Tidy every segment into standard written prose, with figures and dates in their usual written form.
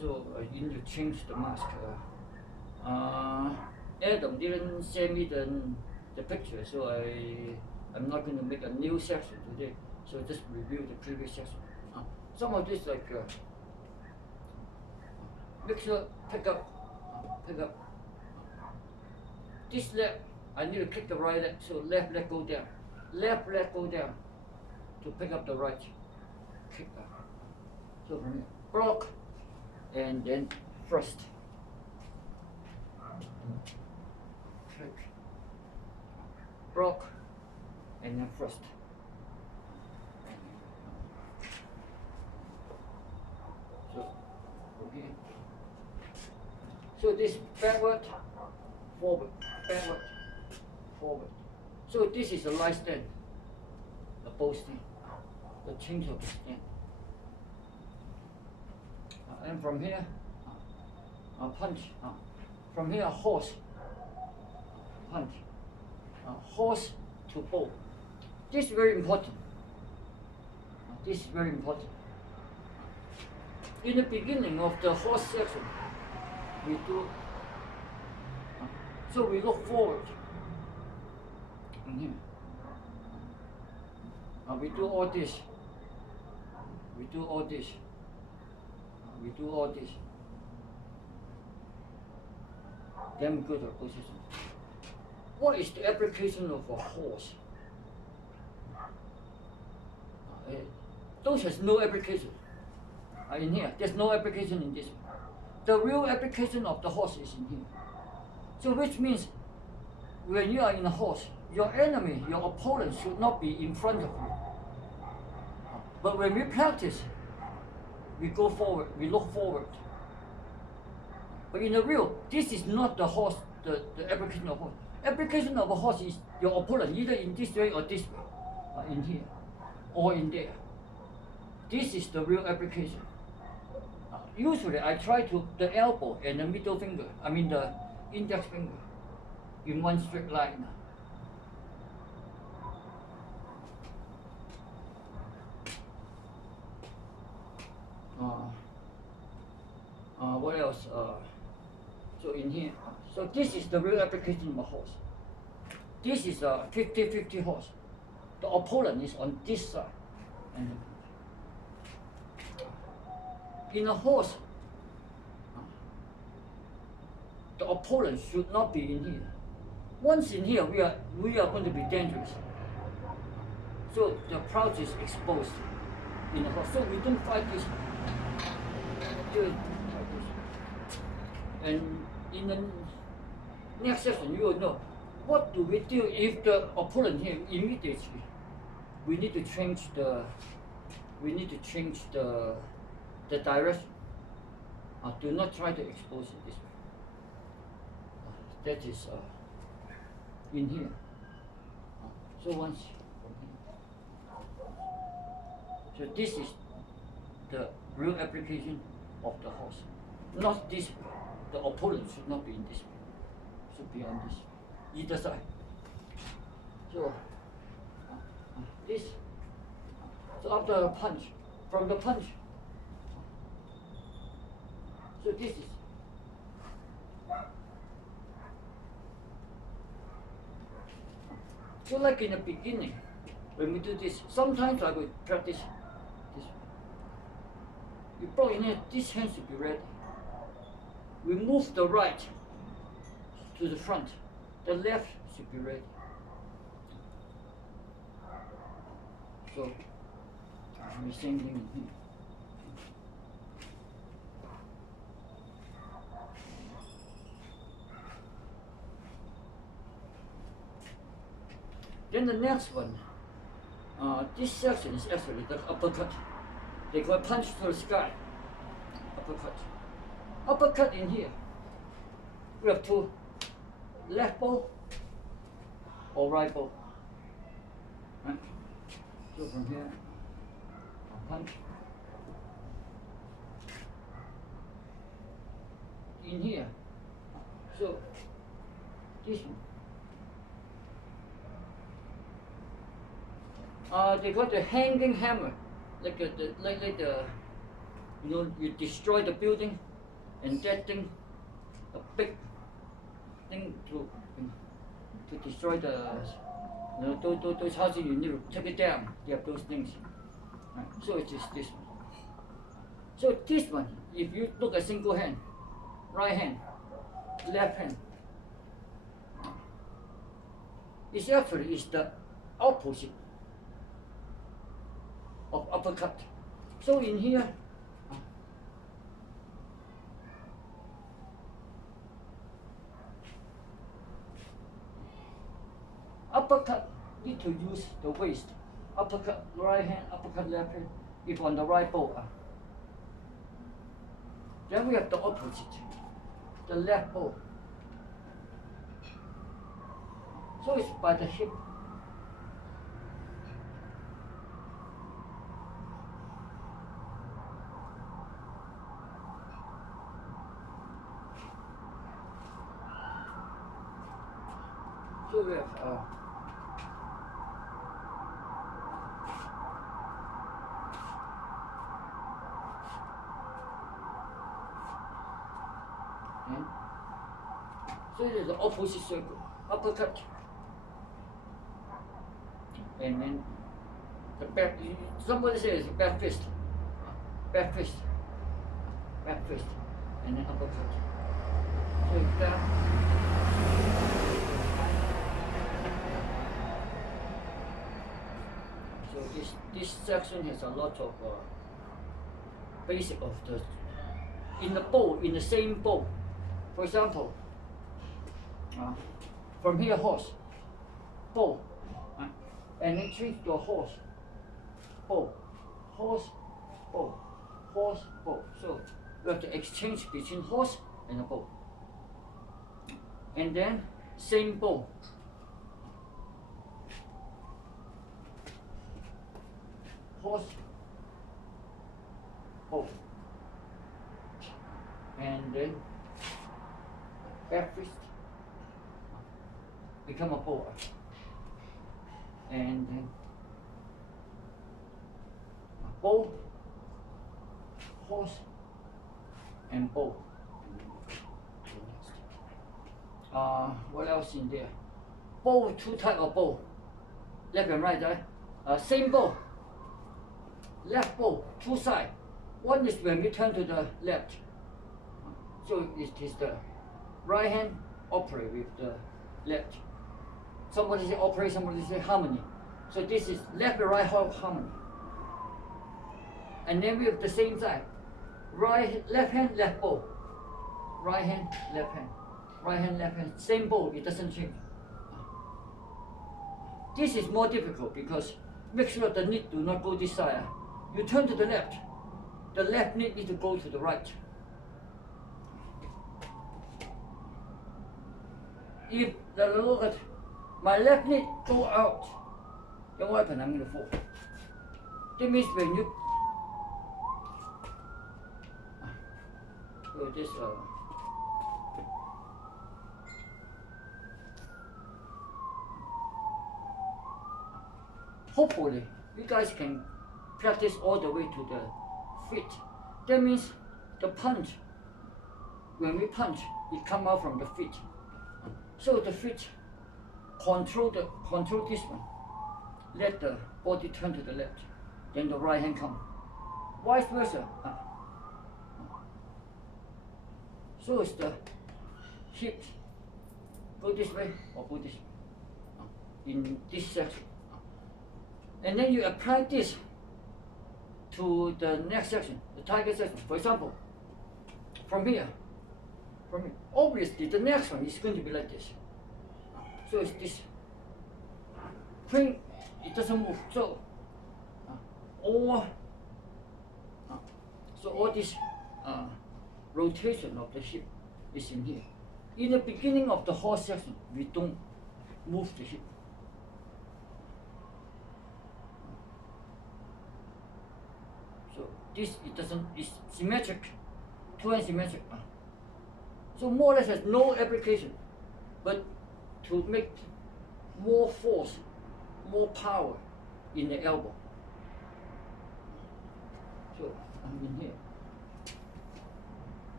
so you need to change the mask. Adam didn't send me the picture, so I'm not going to make a new section today. So just review the previous section. Some of this like make sure pick up. This leg, I need to click the right leg, so left leg go down. Left leg go down to pick up the right. Kick up. So from here, block, and then thrust. Click, block, and then thrust. So, okay. So this backward, forward, backward, forward. So this is a light stand, a bow stand, the change of the stand. And from here, punch. From here, horse, punch. Horse to bow. This is very important. This is very important. In the beginning of the horse section, we do. So we look forward. In here. We do all this. We do all this. We do all this. Then we go to the position. What is the application of a horse? Those has no application. In here, there's no application in this. The real application of the horse is in here. So which means when you are in a horse, your enemy, your opponent should not be in front of you. But when we practice, we go forward, we look forward. But in the real, this is not the horse, the application of horse. Application of a horse is your opponent, either in this way or this way, in here, or in there. This is the real application. Usually I try to the elbow and the middle finger, I mean the index finger, in one straight line. What else? So in here, so this is the real application of a horse. This is a 50-50 horse. The opponent is on this side. And in a horse, the opponent should not be in here. Once in here, we are going to be dangerous. So the crouch is exposed in the horse. So we don't fight this. Do it like this. And in the next session, you will know what do we do if the opponent here immediately. We need to change the direction. Do not try to expose it this way. That is in here. So once from here. So this is the real application of the horse. Not this way. The opponent should not be in this way. Should be on this way. Either side. So this. So after a punch, from the punch. So this is. So like in the beginning, when we do this, sometimes I will practice this. You blow in here, this hand should be ready. We move the right to the front, the left should be ready. So, the same thing in here. Then the next one, this section is actually the uppercut. They call it punch to the sky, uppercut. Uppercut in here. We have two, left bow or right bow. Right? So from here, punch. In here, so this one. They call it the hanging hammer, like the you know, you destroy the building, and that thing, a big thing to destroy the, those houses, you need to take it down. You have those things. So it is this one. So this one, if you look at single hand, right hand, left hand, it's actually is the opposite of uppercut. So in here, uppercut need to use the waist. Uppercut right hand, uppercut left hand, if on the right bow. Then we have the opposite, the left bow. So it's by the hip. So we have so it is the opposite circle, uppercut, and then the back. Somebody says back fist, back fist, back fist, and then uppercut. So it's back. So this section has a lot of basic of the in the bow, in the same bow. For example, from here horse, bow, and then change to a horse, bow, horse, bow, horse, bow. So we have to exchange between horse and a bow. And then same bow. Horse, bow, and then back fist, become a bow, and then bow, horse, and bow. What else in there? Bow, two type of bow, left and right, right? Same bow. Left bow, two sides. One is when we turn to the left. So it is the right hand operate with the left. Somebody say operate, somebody say harmony. So this is left and right harmony. And then we have the same side. Left hand, left bow. Right hand, left hand. Right hand, left hand. Same bow, it doesn't change. This is more difficult because make sure the knee do not go this side. You turn to the left knee need to go to the right. If the look at my left knee go out, then what happens? I'm going to fall. That means when you so this hopefully you guys can practice all the way to the feet. That means the punch, when we punch, it come out from the feet. So the feet control this one. Let the body turn to the left, then the right hand come. Vice versa. So it's the hips go this way or go this way in this section. And then you apply this to the next section, the tiger section. For example, from here, obviously the next one is going to be like this. So it's this. When it doesn't move, so all this rotation of the hip is in here. In the beginning of the horse section, we don't move the hip. So this it doesn't is symmetric, two and symmetric. So more or less has no application, but to make more force, more power in the elbow. So I'm in here.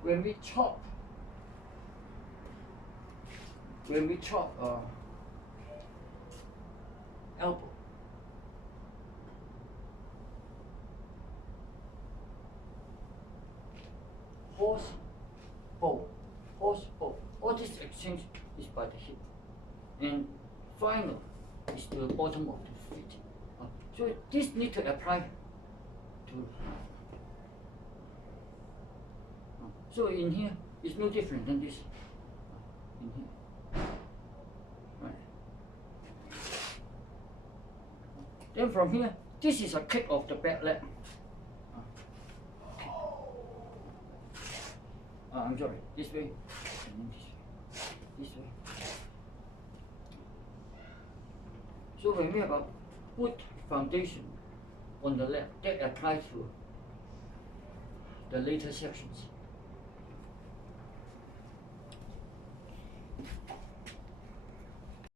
when we chop elbow, horse bow, all this exchange is by the hip, and final is the bottom of the feet. So this need to apply to. So in here it's no different than this. In here, right? Then from here, this is a kick of the back leg. I'm sorry, this way, and then this way. So when we have a good foundation on the leg, that applies to the later sections.